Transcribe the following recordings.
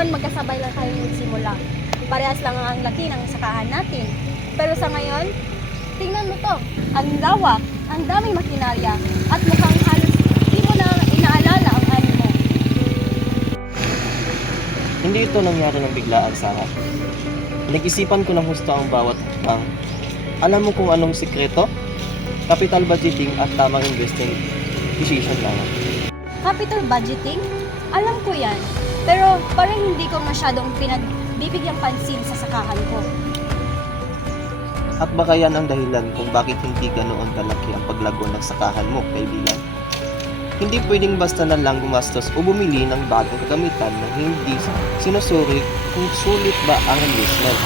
Noon, magkasabay lang tayo nagsimula. Parehas lang ang laki ng sakahan natin. Pero sa ngayon, tingnan mo to. Ang lawak, ang daming makinarya, at mukhang halos di mo na inaalala ang ani mo. Hindi ito nangyari ng biglaan, Sarah. Nag-isipan ko ng husto ang bawat hakbang. Alam mo kung anong sikreto? Capital budgeting at tamang investing decision lang. Capital budgeting? Alam ko yan. Pero parang hindi ko masyadong pinagbibigyan pansin sa sakahan ko. At baka yan ang dahilan kung bakit hindi ganoon kalaki ang paglago ng sakahan mo, kaibigan. Hindi pwedeng basta na lang gumastos o bumili ng bagong kagamitan na hindi sinusuri kung sulit ba ang investment.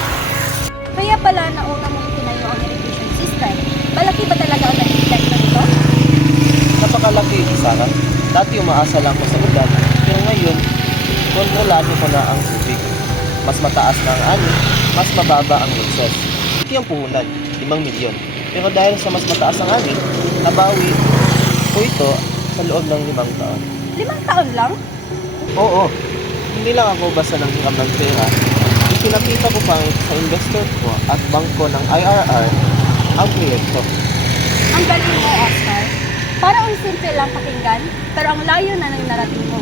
Kaya pala nauna mong itinayo ang irrigation system. Malaki ba talaga ang nag-epekto nito? Napakalaki, Sarah. Dati umaasa lang ko sa ulan, pero ngayon, kontrolado ko na ang tubig. Mas mataas na ang ani, mas mababa ang losses. Ito yung puhunan, 5 milyon. Pero dahil sa mas mataas ang ani, nabawi ko ito sa loob ng 5 taon. 5 taon lang? Oo, hindi lang ako basta nanghiram ng pera. Ipinakita ko pa sa investor ko at bangko ng IRR ang proyekto. Ang galing mo, Oscar. Parang ang simple lang pakinggan, pero ang layo na ng narating mo.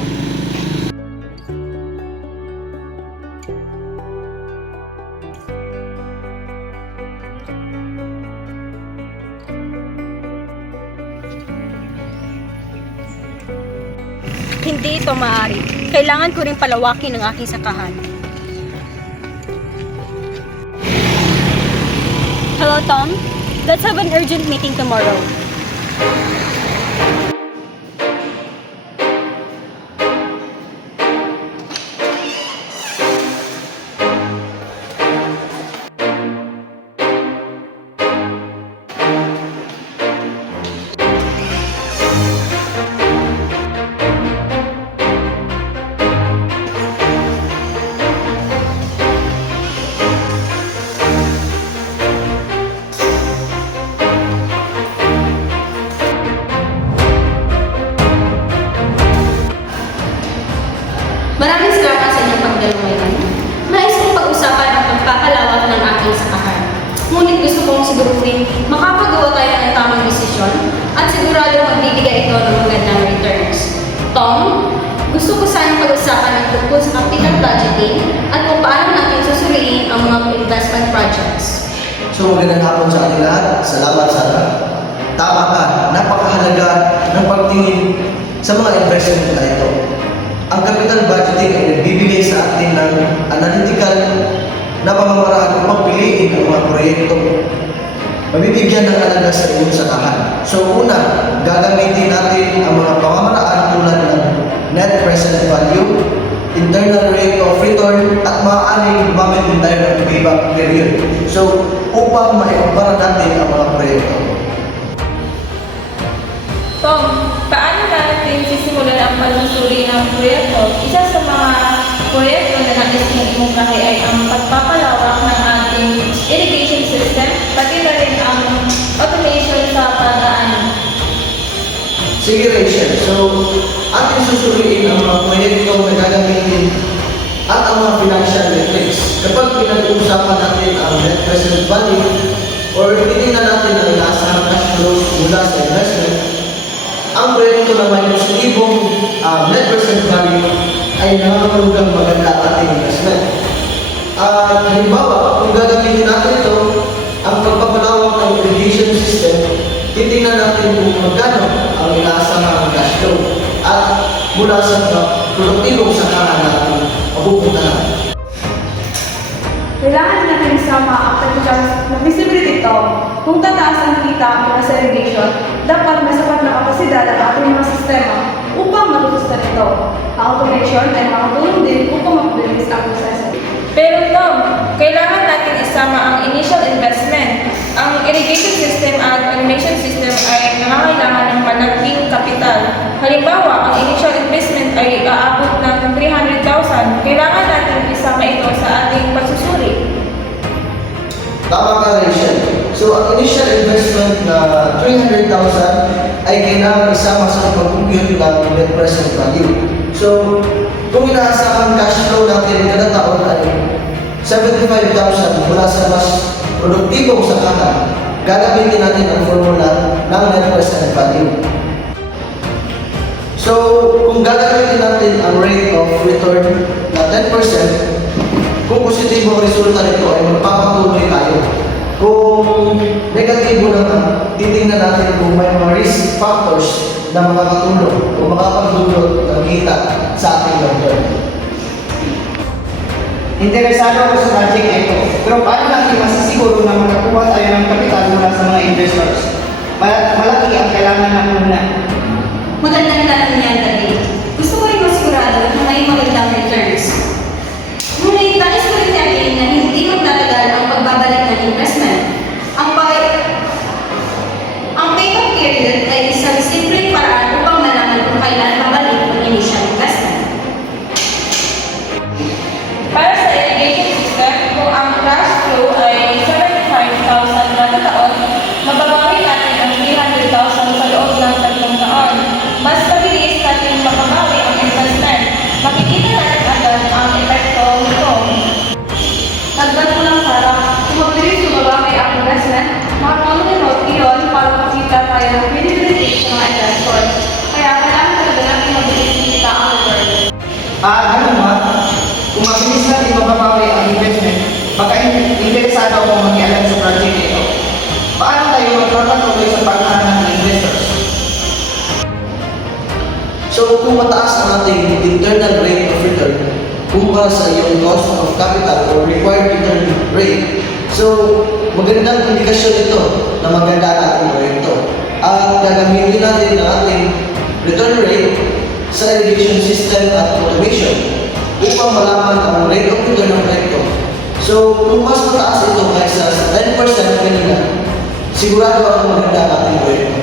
Hindi ito maaari. Kailangan ko rin palawakin ang aking sakahan. Hello, Tom. Let's have an urgent meeting tomorrow. Maraming salamat sa inyong pagdalo ngayon. Nais kong pag-usapan ang pagpapalawak ng aking sakahan. Ngunit gusto kong siguruhin makapagawa tayo ng tamang desisyon at sigurado magbibigay ito ng magandang returns. Tom, gusto ko sanang pag-usapan ang tungkol sa capital budgeting at kung paano natin susuriin ang mga investment projects. So magandang hapon sa ating lahat. Salamat, Sarah. Tama ka, napakahalaga ng pagtingin sa mga investment na ito. Ang capital budgeting ay nagbibigay sa atin ng analytical na pamamaraan upang piliin ang mga proyekto. Mabibigyan ng halaga sa iyong sakahan. So una, gagamitin natin ang mga pamamaraan tulad ng net present value, internal rate of return, at maaaring gumamit din tayo ng payback period. So upang maikumpara natin ang mga proyekto. Tom, paano natin sisimulan ang palusuri ng proyekto? Isa sa mga proyekto na nag-estimate mong kahi ay ang pagpapalawak ng ating irrigation system, pati na rin ang automation sa pagdaan. Sige, Rachel. So, ating susuriin ang mga proyekto na gagamitin at ang mga financial metrics. Kapag pinag-uusapan natin ang net present value or titignan natin ang inaasahang cash flows mula sa investment, ang proyekto na may positibong net present value ay nakakalugang maganda ang ating investment. Halimbawa, kung gagamitin natin ito, ang pagpapalawak ng irrigation system, titingnan natin kung magkano ang inaasahang cash flow at mula sa produktibong sakahan natin mapupuntahan. Kailangan natin isama ang pagkakaroon ng visibility ito. Kung tataas ang kita mula sa irrigation, dapat may sapat na kapasidad ang ating mga sistema upang matutustusan ito. Ang automation ay makatulong din upang mapabilis ang proseso. Pero Tom, kailangan natin isama ang initial investment. Ang irrigation system at automation system ay nangangailangan ng malaking kapital. Halimbawa, ang initial investment ay aabot ng 300,000. Kailangan natin isama ito sa ating pagsusuri. Tama ka, Rachel. So, ang initial investment na 300,000 ay kailangan isama sa pag-compute ng net present value. So, Kung inaasahang cash flow natin kada taon ay 75,000 mula sa mas produktibong sakahan, gagamitin natin ang formula ng net present value. So, kung gagamitin natin ang rate of return na 10%, kung positibo ang resulta nito ay magpapatuloy tayo. Kung negatibo naman, titingnan natin kung may mga risk factors na makakatulong o makapagdulot ng kita sa ating long term. Interesado ako sa project na ito, pero paano natin masisiguro na makakuha tayo ng kapital mula sa mga investors? Malaki ang kailangan ng muna. Magandang tanong yan, David. Gusto ko rin masigurado na may magandang returns. Ngunit nais ko rin tiyakin na hindi magtatagal ang pagbabalik ng investment. Ang payback period ay isang simpleng paraan upang malaman kung kailan babalik ang initial investment. Para sa irrigation system, kung ang cash flow ay 75,000 kada taon, mababawi natin ang 300,000 sa loob ng 3 taon. Mas mabilis natin makabawi ang investment. Makikita natin agad ang epekto nito. Dagdag ko lang, Sarah, kung mabilis lumabaki ang investment, makakaunin iyon para makita tayo ng credibility sa mga investors. Kaya kailangan talaga natin mabilis kita ang return. Ganun ba? Kung mabilis natin mababawi ang investment, baka interesado ako mag-ialam sa project na ito. Paano tayo magpapatuloy sa paghahanap ng investors? So, kung mataas ang ating internal rate of return kumpara sa iyong cost of capital or required return rate, so magandang indikasyon ito na maganda ang ating proyekto. At gagamitin natin ang ating return rate sa irrigation system at automation upang malaman ang rate of return ng proyekto. So, kung mas mataas ito kaysa sa 10% kanina, sigurado ang maganda ang ating proyekto.